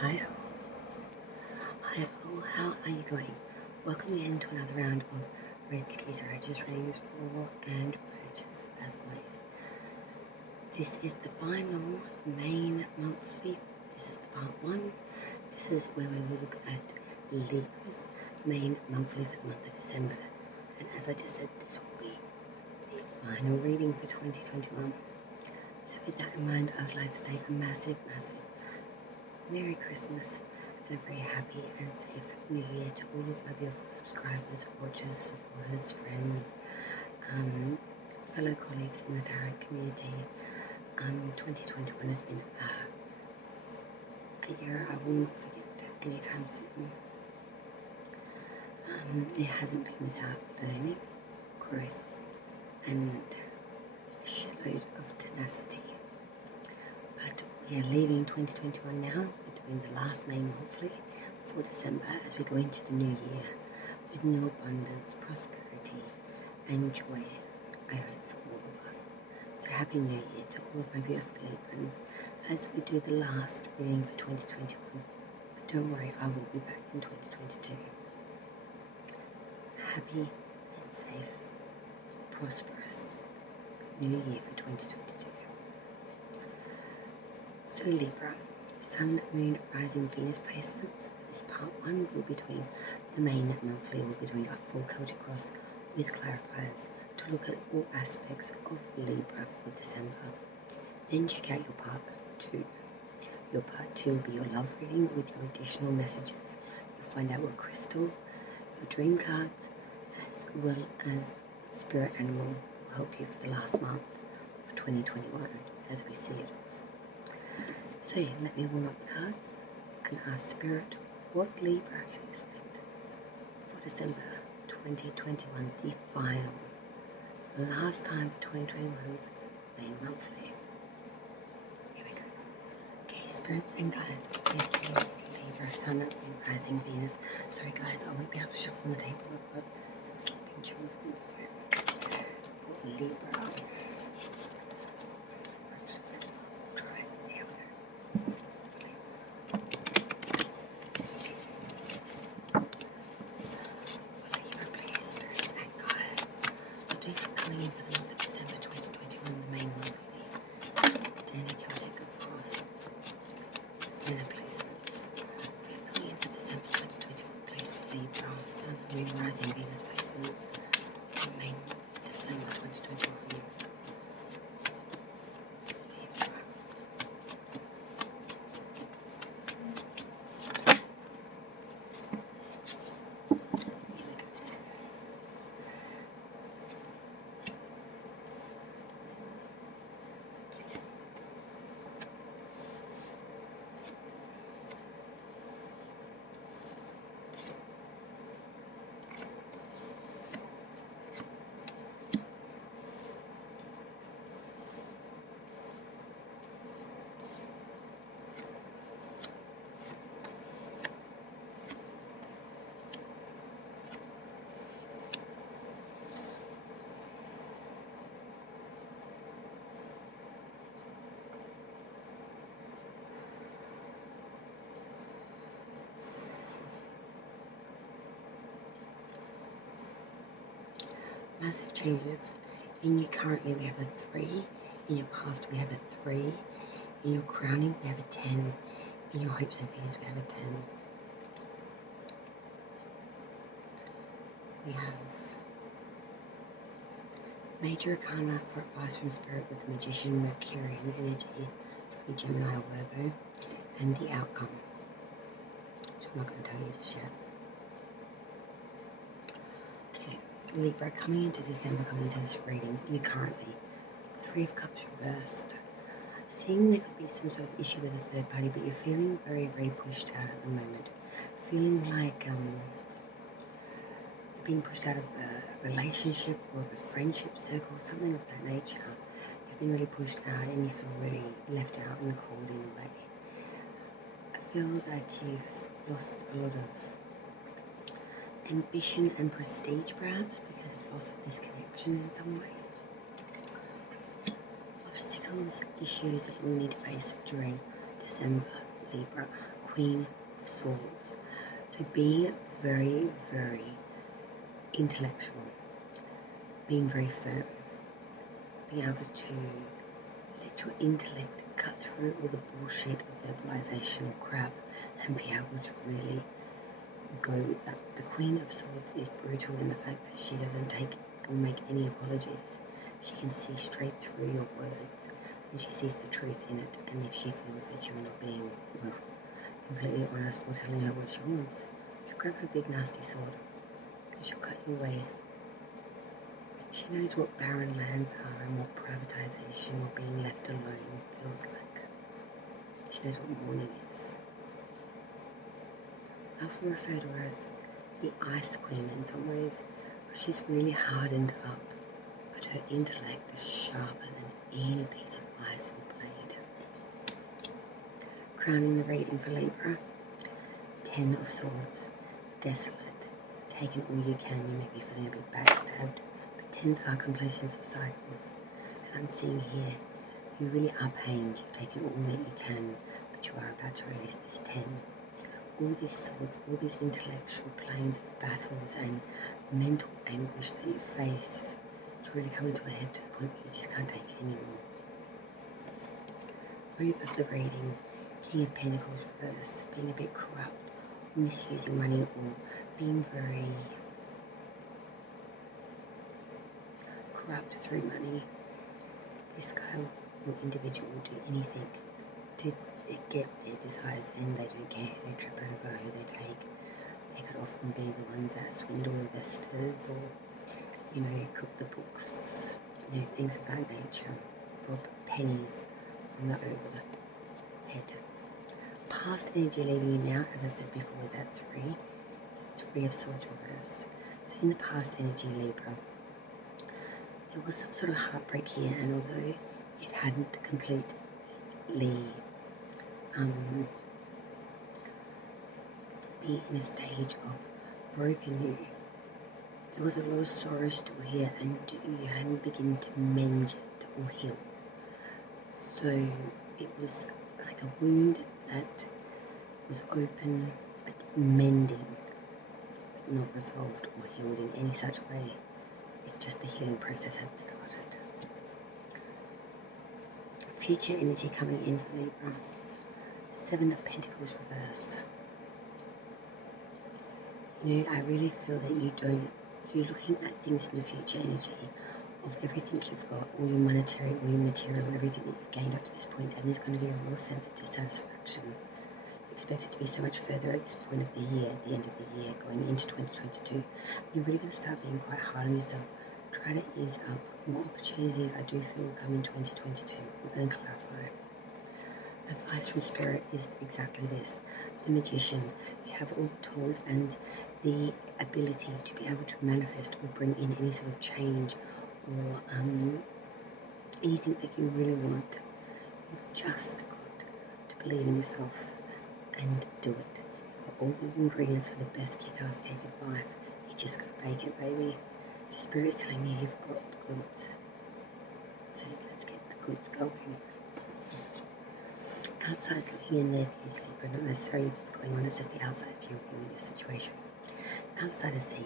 Hi, hi all, how are you going? Welcome again to another round of Red Skis Righteous readings, raw and righteous as always. This is the final main monthly. This is the part 1. This is where we will look at Libra's main monthly for the month of December. And as I just said, this will be the final reading for 2021. So with that in mind, I would like to say a massive Merry Christmas and a very happy and safe New Year to all of my beautiful subscribers, watchers, supporters, friends, fellow colleagues in the tarot community. 2021 has been a year I will not forget anytime soon. It hasn't been without learning, growth, and a shitload of tenacity. But we are leaving 2021 now. We're doing the last main monthly for December as we go into the new year with new abundance, prosperity, and joy, I hope, for all of us. So happy New Year to all of my beautiful Librans as we do the last reading for 2021. But don't worry, I will be back in 2022. Happy and safe, prosperous New Year for 2022. So Libra, Sun, Moon, Rising, Venus placements for this part 1 will be doing the main monthly. We'll be doing a full Celtic cross with clarifiers to look at all aspects of Libra for December. Then check out your part 2. Your part 2 will be your love reading with your additional messages. You'll find out what crystal, your dream cards, as well as what spirit animal will help you for the last month of 2021 as we see it. So let me warm up the cards and ask Spirit what Libra can expect for December 2021, the final, last time for 2021's main monthly. Here we go. Okay, Spirits and guides, Libra, Sun, Moon, Rising, Venus. Sorry guys, I won't be able to shuffle on the table. I've got some sleeping children, so for Libra. Coming in for the month of December 2021, the main monthly. Daily Celtic cross. Center placements. We're coming in for December 2021, placed with Libra, Sun, Moon, Rising, Venus placements. The main December 2021. Massive changes. In you currently we have a 3, in your past we have a 3, in your crowning we have a 10, in your hopes and fears we have a 10. We have Major Arcana for advice from Spirit with the Magician, Mercurian energy, so it'll be Gemini or Virgo, and the outcome, which I'm not going to tell you just yet. Libra, coming into December, coming into this reading, you currently, 3 of Cups reversed. Seeing there could be some sort of issue with a third party, but you're feeling very pushed out at the moment. Feeling like you're being pushed out of a relationship or of a friendship circle, something of that nature. You've been really pushed out and you feel really left out in the cold in a way. I feel that you've lost a lot of ambition and prestige perhaps because of loss of this connection in some way. Obstacles, issues that you'll need to face during December, Libra. Queen of Swords. So being very, very intellectual, being very firm, being able to let your intellect cut through all the bullshit of verbalization or crap and be able to really go with that. The Queen of Swords is brutal in the fact that she doesn't take or make any apologies. She can see straight through your words and she sees the truth in it, and if she feels that you're not being, well, completely honest or telling her what she wants, she'll grab her big nasty sword and she'll cut you away. She knows what barren lands are and what privatization or being left alone feels like. She knows what mourning is. I often refer to her as the Ice Queen in some ways. She's really hardened up, but her intellect is sharper than any piece of ice or blade. Crowning the reading for Libra, 10 of Swords, desolate, taken all you can. You may be feeling a bit backstabbed, but 10s are completions of cycles. And I'm seeing here, you really are pained. You've taken all that you can, but you are about to release this 10. All these swords, all these intellectual planes of battles and mental anguish that you faced, it's really coming to a head to the point where you just can't take it anymore. Root of the reading, King of Pentacles reverse, being a bit corrupt, misusing money, or being very corrupt through money. This guy or individual will do anything to get their desires, and they don't care who they trip over, who they take. They could often be the ones that swindle investors or, cook the books, things of that nature, rob pennies from the over the head. Past energy leaving you now, as I said before, with that 3. So it's 3 of Swords reversed. So in the past energy, Libra, there was some sort of heartbreak here, and although it hadn't completely be in a stage of broken you, there was a lot of sorrow still here, and you hadn't begun to mend it or heal. So it was like a wound that was open but mending, but not resolved or healed in any such way. It's just the healing process had started. Future energy coming in for Libra. 7 of Pentacles reversed. I really feel that you're looking at things in the future energy of everything you've got, all your monetary, all your material, everything that you've gained up to this point, and there's going to be a real sense of dissatisfaction. You expect it to be so much further at this point of the year, at the end of the year, going into 2022. You're really going to start being quite hard on yourself. Try to ease up. More opportunities I do feel will come in 2022. We're going to clarify. Advice from Spirit is exactly this. The Magician. You have all the tools and the ability to be able to manifest or bring in any sort of change or anything that you really want. You've just got to believe in yourself and do it. You've got all the ingredients for the best kick-ass cake of life. You just got to bake it, baby. So Spirit's telling you you've got the goods. So let's get the goods going. Outside's looking in their views, Libra, not necessarily what's going on, it's just the outside view of you and your situation. Outsiders see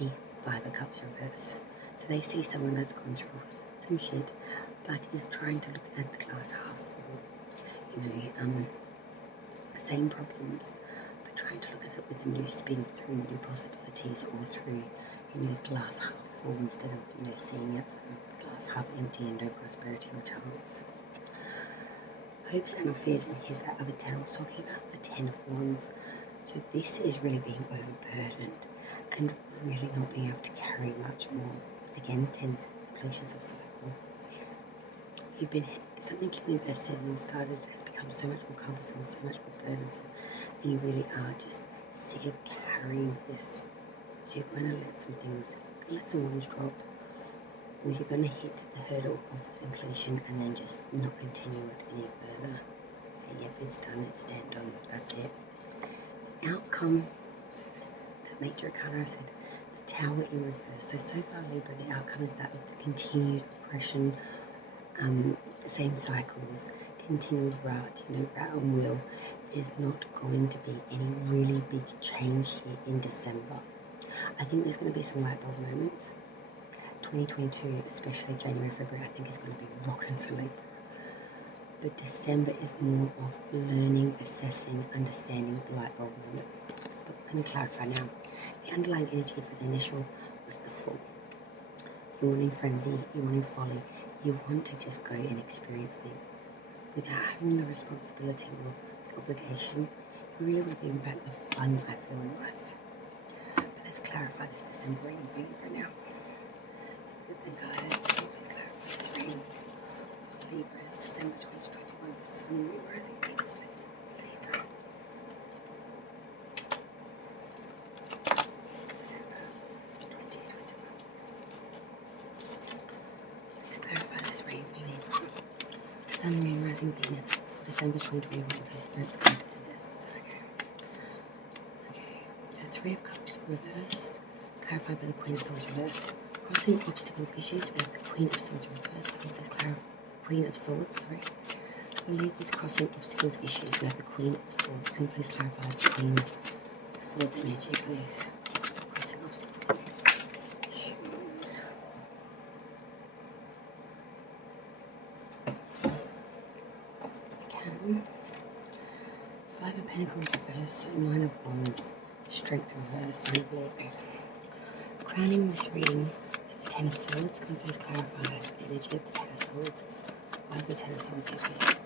the 5 of Cups reverse. So they see someone that's gone through some shit, but is trying to look at the glass half full. Same problems, but trying to look at it with a new spin through new possibilities, or through, glass half full instead of, seeing it from glass half empty and no prosperity or chance. Hopes and fears, and here's that other 10 I was talking about, the 10 of Wands. So this is really being overburdened and really not being able to carry much more. Again, 10's completions of cycle. Something you invested in or started has become so much more cumbersome, so much more burdensome, and you really are just sick of carrying this. So you're going to let some ones drop, or you're going to hit the hurdle of completion and then just not continue it any further. So yep, it's done, it's stand on, that's it. The outcome, that major arcana I said, the Tower in reverse. So far Libra, the outcome is that of the continued oppression, same cycles, continued rout and wheel. is not going to be any really big change here in December. I think there's going to be some light bulb moments. 2022, especially January, February, I think is going to be rocking for Libra. But December is more of learning, assessing, understanding light bulb moment. But we're going to clarify now. The underlying energy for the initial was the full. You're wanting frenzy, you're wanting folly, you want to just go and experience things without having the responsibility or the obligation. You really want to bring back the fun I feel in life. But let's clarify this December reading for Libra now. Spirits and guides, please clarify this reading for Libra. It's December 2021 for Sun, Moon, Rising, Venus placements of Libra. December 2021. Let's clarify this reading for Libra. Sun, Moon, Rising, Venus for December 2021. Please, spirits, guides, and ancestors. Okay. So Three of Cups reversed, clarified by the Queen of Swords reversed. Crossing obstacles, issues with the Queen of Swords reversed. Queen of Swords, sorry. For Libra's crossing obstacles, issues with the Queen of Swords. Can you please clarify the Queen of Swords energy, please? Crossing obstacles, issues. Okay. Five of Pentacles reversed, Nine of Wands, Strength reversed, Sign of Libra. Crowning this reading, the Ten of Swords. Can you please clarify the energy of the Ten of Swords? Why is the Ten of Swords here, please?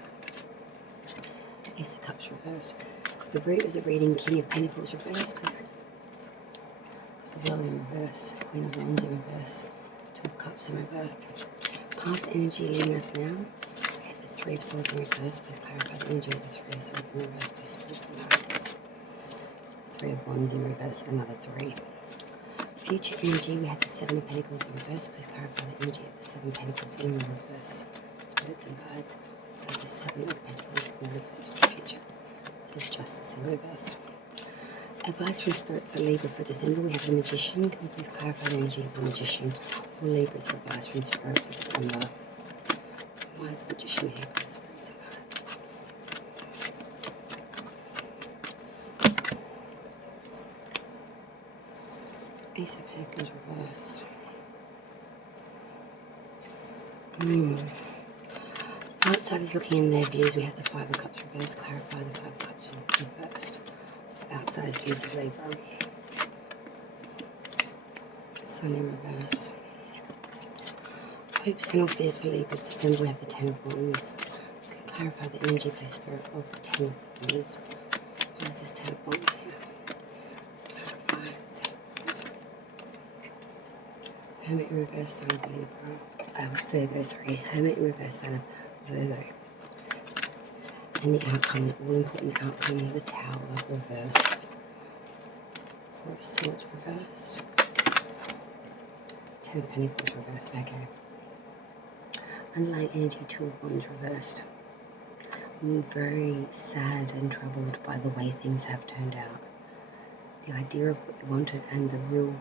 Ace of Cups reversed. The root of the reading, King of Pentacles reversed, please. Because the World in reverse, Queen of Wands in reverse, Two of Cups in reverse. Past energy leading us now. Okay, the Three of Swords in reverse. Please clarify the energy of the Three of Swords in reverse, please. Three of Wands in reverse, another three. Future energy, we had the Seven of Pentacles in reverse. Please clarify the energy of the Seven of Pentacles in reverse. Spirits and guides. There's the Seven of Pentacles in reverse for the future. There's Justice in reverse. Advice from Spirit for Libra for December. We have the Magician. Can you please clarify the energy of the Magician or Libra's advice from Spirit for December? Why is the Magician here? Please, Spirits and guides. Ace of Pentacles reversed. Outsiders looking in their views, we have the Five of Cups reversed. Clarify the Five of Cups reversed. Outsiders' views of Libra. Sun in reverse. Hopes and or fears for Libra's December, we have the Ten of Wands. Clarify the energy, please, Spirit, of the Ten of Wands. Why is this Ten of Wands here? Hermit in reverse, Sign of Libra. Virgo, sorry. Hermit in reverse, Sign of Virgo. And the outcome, the all-important outcome of the Tower reversed. Four of Swords reversed. Ten of Pentacles reversed. Okay. Underlying energy, Two of Wands reversed. I'm very sad and troubled by the way things have turned out. The idea of what you wanted and the real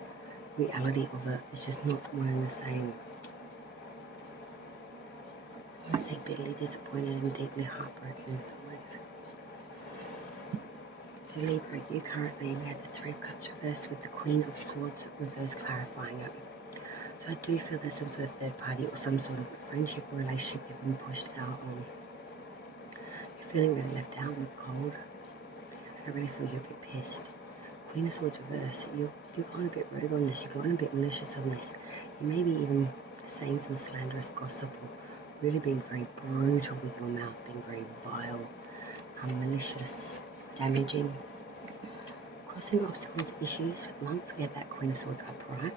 reality of it is just not one and the same. I want to say bitterly disappointed and deeply heartbroken in some ways. So Libra, you currently, we had the Three of Cups reversed with the Queen of Swords reverse, clarifying it. So I do feel there's some sort of third party or some sort of friendship or relationship you've been pushed out on. You're feeling really left out in the cold. I really feel you're a bit pissed. Queen of Swords reverse, you're going a bit rogue on this, you're going a bit malicious on this. You may be even saying some slanderous gossip or really being very brutal with your mouth, being very vile, malicious, damaging. Crossing obstacles, issues for the month, we have that Queen of Swords upright.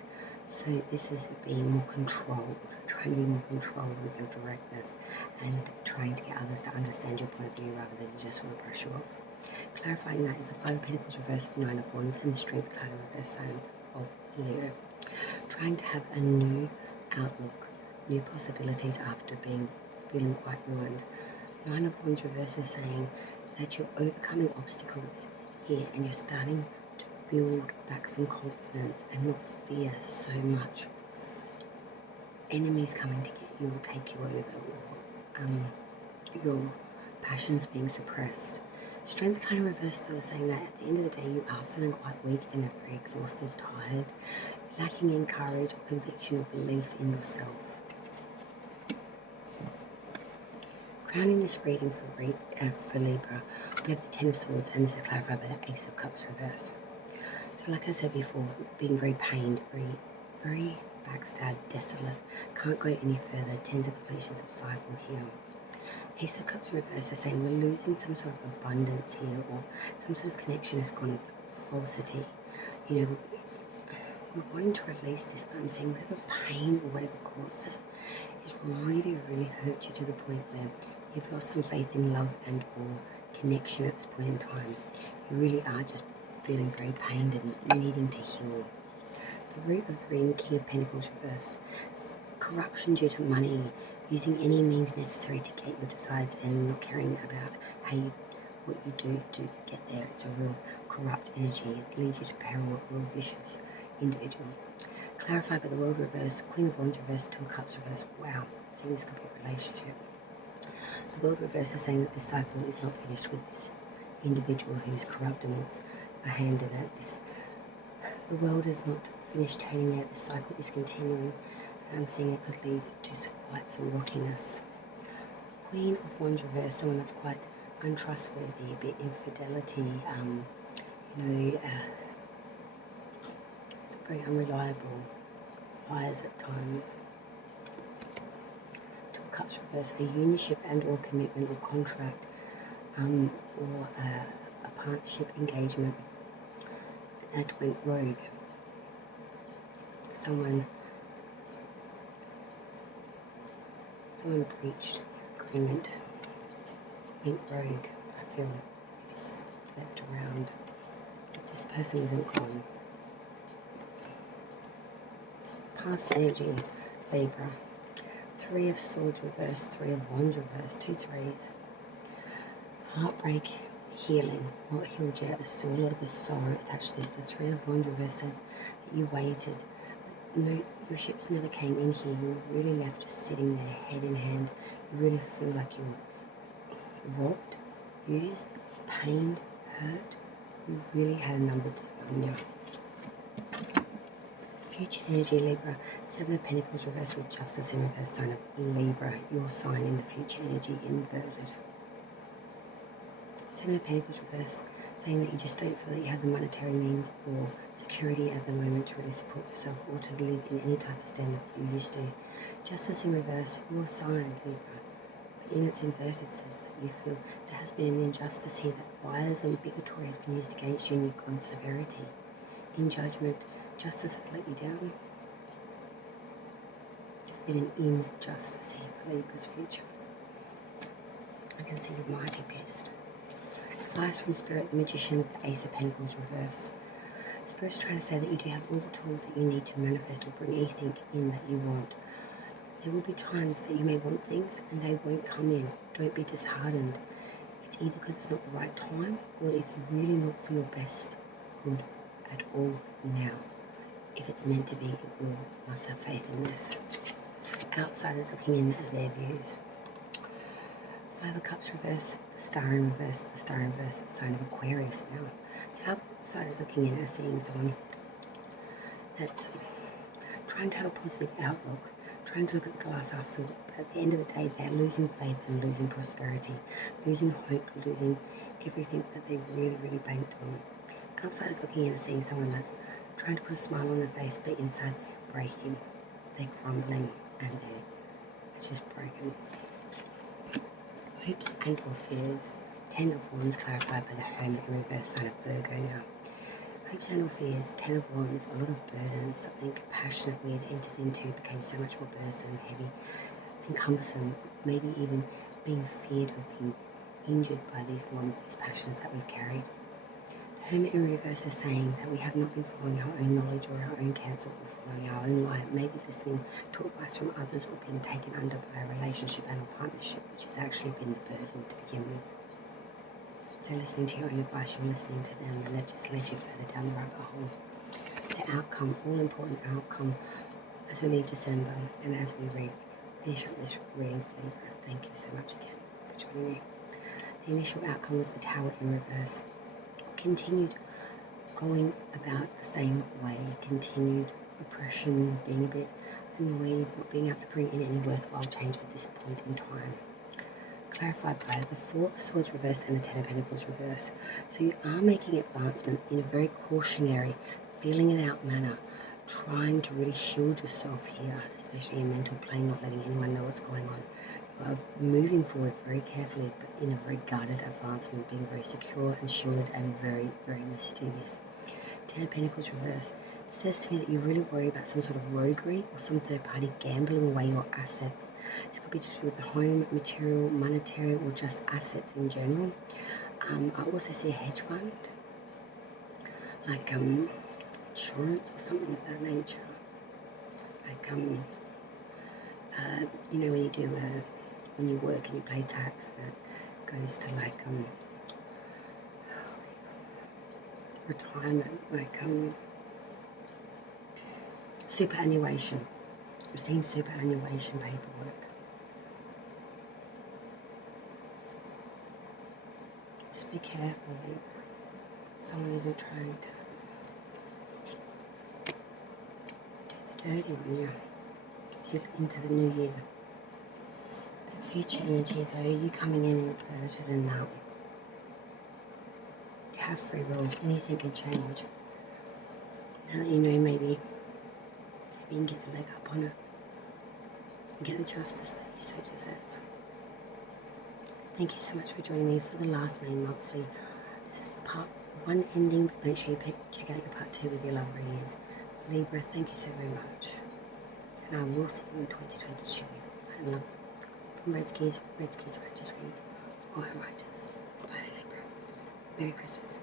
So this is being more controlled, trying to be more controlled with your directness and trying to get others to understand your point of view rather than just want to brush you off. Clarifying that is the Five of Pentacles reversed, Nine of Wands, and the Strength card reverse, Sign of Leo. Trying to have a new outlook, new possibilities after feeling quite ruined. Nine of Wands reverse is saying that you're overcoming obstacles here and you're starting to build back some confidence and not fear so much. Enemies coming to get you will take you over, or your passions being suppressed. Strength card in reverse though is saying that at the end of the day you are feeling quite weak and very exhausted, tired, lacking in courage or conviction or belief in yourself. Crowning this reading for Libra, we have the Ten of Swords, and this is clarified by the Ace of Cups reverse. So like I said before, being very pained, very backstabbed, desolate, can't go any further, tens of completions of cycle here. Ace of Cups reverse is saying we're losing some sort of abundance here, or some sort of connection has gone falsity. You know, we're wanting to release this, but I'm saying whatever pain or whatever caused it is really, really hurt you to the point where you've lost some faith in love and or connection at this point in time. You really are just feeling very pained and needing to heal. The root of the reading, King of Pentacles reversed. Corruption due to money, using any means necessary to get your desires and not caring about what you do to get there. It's a real corrupt energy. It leads you to peril, a real vicious individual. Clarified by the World reverse, Queen of Wands reverse, Two of Cups reverse. Wow, I think this could be a relationship. The World reverse is saying that this cycle is not finished with this individual who's corrupt and wants a hand in it. The world is not finished turning out. This cycle is continuing. I'm seeing it could lead to quite some rockiness. Queen of Wands reverse, someone that's quite untrustworthy, a bit infidelity, it's very unreliable, lies at times. Two of Cups reverse, a unionship and or commitment or contract, or a partnership engagement that went rogue. Someone breached their agreement, went rogue, I feel, slept around. This person isn't gone. Past energy, Libra. Three of Swords reverse, Three of Wands reverse, two threes. Heartbreak, healing. What healed you? There's still a lot of this sorrow attached to this. The Three of Wands reverse says that you waited. No, your ships never came in here. You were really left just sitting there, head in hand. You really feel like you were robbed, used, pained, hurt. You really had a number on you. Future energy, Libra. Seven of Pentacles reversed with Justice in reverse, sign of Libra. Your sign in the future energy inverted. Seven of Pentacles reverse, saying that you just don't feel that you have the monetary means or security at the moment to really support yourself or to live in any type of standard that you used to. Justice in reverse, your sign, Libra. But in its inverted says that you feel there has been an injustice here, that bias and bigotry has been used against you and you've gone severity. In judgment, justice has let you down. There's been an injustice here for Libra's future. I can see you're mighty pissed. Advice from Spirit, the Magician, the Ace of Pentacles reverse. Spirit's trying to say that you do have all the tools that you need to manifest or bring anything in that you want. There will be times that you may want things and they won't come in. Don't be disheartened. It's either because it's not the right time or it's really not for your best good at all now. If it's meant to be, it will. You must have faith in this. Outsiders looking in at their views. Five of Cups reverse, the Star in reverse, the Star in reverse, sign of Aquarius now. The outsiders looking in are seeing someone that's trying to have a positive outlook, trying to look at the glass half full, but at the end of the day they're losing faith and losing prosperity, losing hope, losing everything that they really, really banked on. Outsiders looking in are seeing someone that's trying to put a smile on their face, but inside they're breaking, they're crumbling, and they're just broken. Hopes and for fears. Ten of Wands clarified by the Hermit in reverse, sign of Virgo now. Hopes and fears. Ten of Wands, a lot of burdens, something passionate we had entered into became so much more burdensome, heavy and cumbersome, maybe even being feared of being injured by these wands, these passions that we've carried. The Hermit in reverse is saying that we have not been following our own knowledge or our own counsel or following our own light, maybe listening to advice from others or being taken under by a relationship and a partnership, which has actually been the burden to begin with. So listening to your own advice, you're listening to them and they've just led you further down the rabbit hole. The outcome, all important outcome, as we leave December and as we finish up this reading for Libra. Thank you so much again for joining me. The initial outcome was the Tower in reverse. Continued going about the same way, continued oppression, being a bit annoyed, not being able to bring in any worthwhile change at this point in time. Clarified by the Four of Swords reverse and the Ten of Pentacles reverse. So you are making advancement in a very cautionary, feeling it out manner, trying to really shield yourself here, especially in mental plane, not letting anyone know what's going on. You are moving forward very carefully, but in a very guarded advancement, being very secure and shielded and very, very mysterious. Ten of Pentacles reverse. It says to me that you really worry about some sort of roguery or some third party gambling away your assets. This could be to do with the home, material, monetary, or just assets in general. I also see a hedge fund, like insurance or something of that nature. Like you know, when you do when you work and you pay tax, and it goes to like retirement, like superannuation. I'm seeing superannuation paperwork. Just be careful, Libra. Someone isn't trying to do the dirty on you. You're into the new year. The future energy, though, you coming in inverted and now you have free will. Anything can change. Now that you know, maybe you can get the leg up on it and get the justice that you so deserve. Thank you so much for joining me for the last main monthly. This is the part 1 ending, but make sure you check out your part 2 with your love readings. Libra, thank you so very much. And I will see you in 2022. I love from Red Skis, Righteous Rings, or Righteous. Bye, Libra. Merry Christmas.